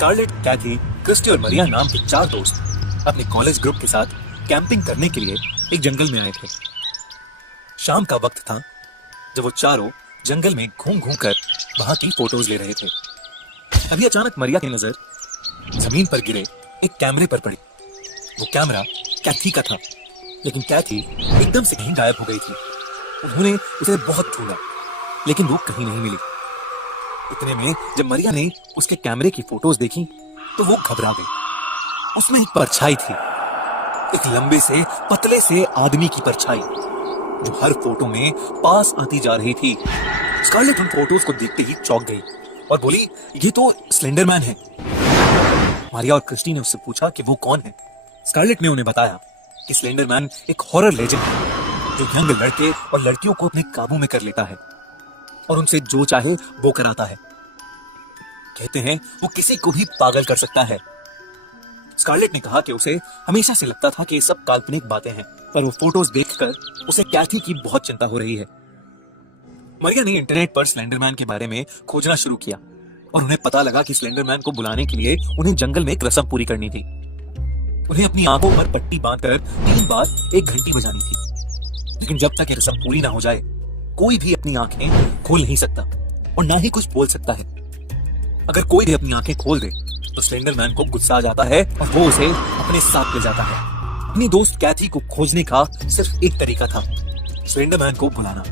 Scarlett, कैथी, Christie और मरिया नाम के 4 दोस्त अपने कॉलेज ग्रुप के साथ कैंपिंग करने के लिए एक जंगल में आए थे। शाम का वक्त था जब वो चारों जंगल में घूम घूम कर वहां की फोटोज ले रहे थे। अभी अचानक मरिया की नजर जमीन पर गिरे एक कैमरे पर पड़ी। वो कैमरा कैथी का था, लेकिन कैथी एकदम से कहीं गायब हो गई थी। उन्होंने उसे बहुत ढूंढा, लेकिन वो कहीं नहीं मिली। इतने में जब मरिया ने उसके कैमरे की फोटोज देखी तो वो घबरा गई। उसमें एक परछाई थी, एक लंबे से पतले से आदमी की परछाई जो हर फोटो में पास आती जा रही थी। स्कारलेट उन फोटोज को देखते ही चौंक गई और बोली, ये तो स्लेंडरमैन है। मारिया और क्रिस्टी ने उससे पूछा कि वो कौन है। स्कारलेट ने उन्हें बताया कि स्लेंडरमैन एक हॉरर लेजेंड है जो यंग लड़के और लड़कियों को अपने काबू में कर लेता है और उनसे जो चाहे वो कराता है। कहते हैं वो किसी को भी पागल कर सकता है। स्कारलेट ने कहा कि उसे हमेशा से लगता था कि ये सब काल्पनिक बातें हैं, पर वो फोटोज देखकर उसे कैथी की बहुत चिंता हो रही है। मरिया ने इंटरनेट पर स्लेंडरमैन के बारे में खोजना शुरू किया और उन्हें पता लगा कि स्लेंडरमैन को बुलाने के लिए उन्हें जंगल में एक रस्म पूरी करनी थी। उन्हें अपनी आंखों पर पट्टी बांधकर 3 बार एक घंटी बजानी थी, लेकिन जब तक ये रस्म पूरी ना हो जाए कोई भी अपनी आंखें खोल नहीं सकता और ना ही कुछ बोल सकता है। अगर कोई भी अपनी आंखें खोल दे तो स्लेंडरमैन को गुस्सा आ जाता है और वो उसे अपने साथ ले जाता है। अपनी दोस्त कैथी को खोजने का सिर्फ एक तरीका था, स्लेंडरमैन को बुलाना।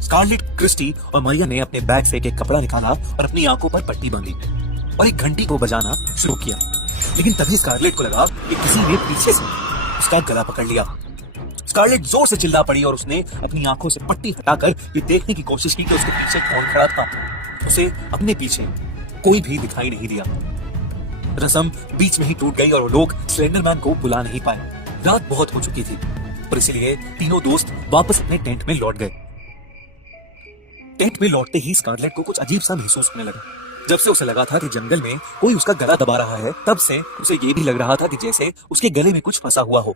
स्कारलेट, क्रिस्टी और मरिया ने अपने बैग से एक कपड़ा निकाला और अपनी आंखों पर पट्टी बांधी और एक घंटी को बजाना शुरू किया। लेकिन तभी स्कारलेट को लगा कि किसी ने पीछे से उसका गला पकड़ लिया। स्कारलेट जोर से चिल्ला पड़ी और उसने अपनी आंखों से पट्टी हटाकर ये देखने की कोशिश की कि उसके पीछे कौन खड़ा था। उसे अपने पीछे कोई भी दिखाई नहीं दिया। रस्म बीच में ही टूट गई और वो लोग स्लेंडरमैन को बुला नहीं पाए। रात बहुत हो चुकी थी और इसलिए तीनों दोस्त वापस अपने टेंट में लौट गए। टेंट में लौटते ही स्कारलेट को कुछ अजीब सा महसूस होने लगा। जब से उसे लगा था कि जंगल में कोई उसका गला दबा रहा है, तब से उसे ये भी लग रहा था कि जैसे उसके गले में कुछ फंसा हुआ हो।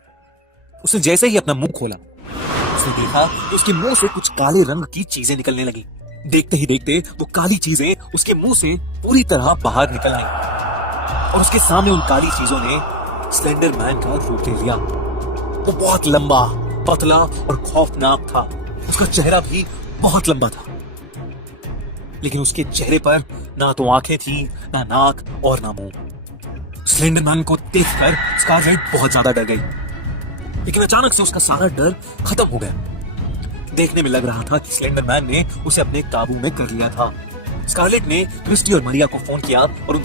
उसने जैसे ही अपना मुंह खोला, उसने देखा कि उसके मुंह से कुछ काले रंग की चीजें निकलने लगी। देखते ही देखते वो काली चीजें उसके मुंह से पूरी तरह बाहर निकल आई और उसके सामने उन काली चीजों ने स्लेंडरमैन का रूप ले लिया। वो बहुत लंबा, पतला और खौफनाक था। उसका चेहरा भी बहुत लंबा था, लेकिन उसके चेहरे पर ना तो आंखें थी, ना नाक और ना मुंह। स्लेंडरमैन को देखकर स्कारलेट बहुत ज्यादा डर गई, लेकिन अचानक से उसका सारा डर खत्म हो गया। देखने में लग रहा था कि स्लेंडरमैन ने उसे अपने काबू में कर लिया था। स्कारलेट ने क्रिस्टी और मरिया को फोन किया और उनसे